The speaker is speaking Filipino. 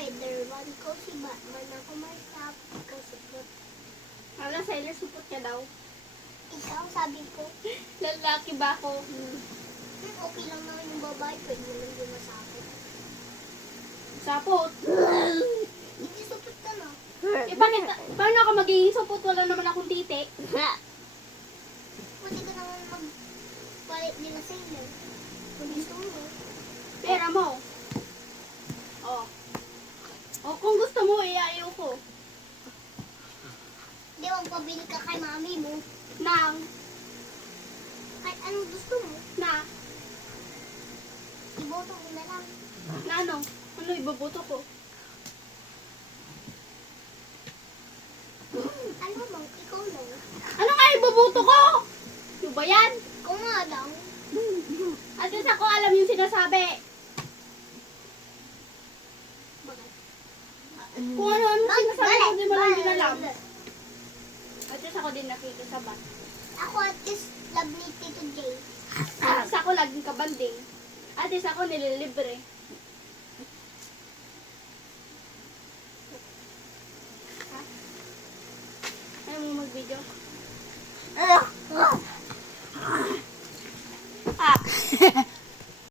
Spider-Man, ikaw si Batman, ako Martap, ikaw si Plot. Wala, Sailor, supot ka daw. Ikaw, sabi ko, Lalaki ba ako? okay lang naman yung babae, pwede naman din masakit. Sapot. Hindi supot ka na. Eh, bakit? Paano ako magiging supot? Wala naman akong titik. Pwede ka naman magpalit nila Sailor. Kung gusto mo. Pera mo. Oh. Oh, kung gusto mo, ayaw ko. Hindi, magpabili ka kay mami mo. Nang, Kahit anong gusto mo. na, Iboto mo na lang. na ano? Ano ibaboto ko? Ano mang, ikaw lang. Ano nga ibaboto ko? Yung ba yan? Ikaw nga lang. At least ako alam yung sinasabi. Bakit? Kung ano-ano sinasabi ko, di mo lang din alam. Balik. At least ako din nakikisabat. Ako at least love ni Tito Jay. At least ako laging kabanding. At least ako nililibre. Ha? Ayaw mo mag-video? Ah!